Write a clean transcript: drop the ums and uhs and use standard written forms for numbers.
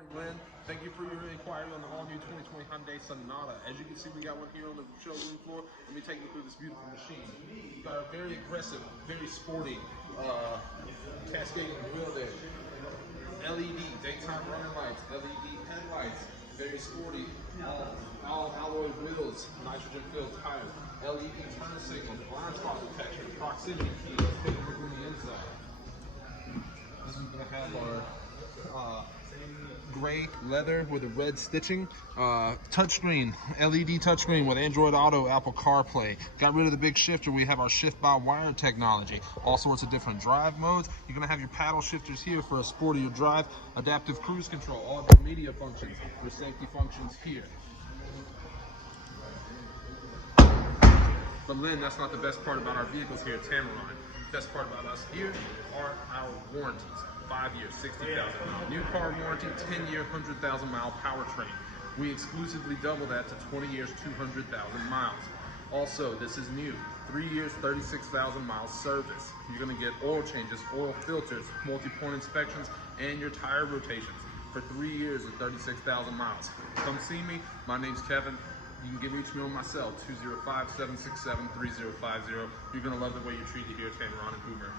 morning, Lynn. Thank you for your inquiry on the all-new 2020 Hyundai Sonata. As you can see, we got one here on the showroom floor. Let me take you through this beautiful machine. We've got a very aggressive, very sporty, cascading grille there. LED, daytime running lights, LED headlights, very sporty, all alloy wheels, nitrogen-filled tires, LED turn signals, blind spot detection, proximity key, let's take a look on the inside. This is going to have our gray leather with a red stitching, touchscreen, LED touchscreen with Android Auto, Apple CarPlay. Got rid of the big shifter. We have our shift-by-wire technology. All sorts of different drive modes. You're going to have your paddle shifters here for a sportier drive, adaptive cruise control, all the media functions, your safety functions here. But Lynn, that's not the best part about our vehicles here at Tameron. The best part about us here are our warranties. 5 years, 60,000 miles. New car warranty, 10-year, 100,000-mile powertrain. We exclusively double that to 20 years, 200,000 miles. Also, this is new. 3 years, 36,000 miles service. You're going to get oil changes, oil filters, multi-point inspections, and your tire rotations for 3 years and 36,000 miles. Come see me. My name's Kevin. You can reach me on my cell, 205-767-3050. You're going to love the way you're treated here at Tameron and Hoover.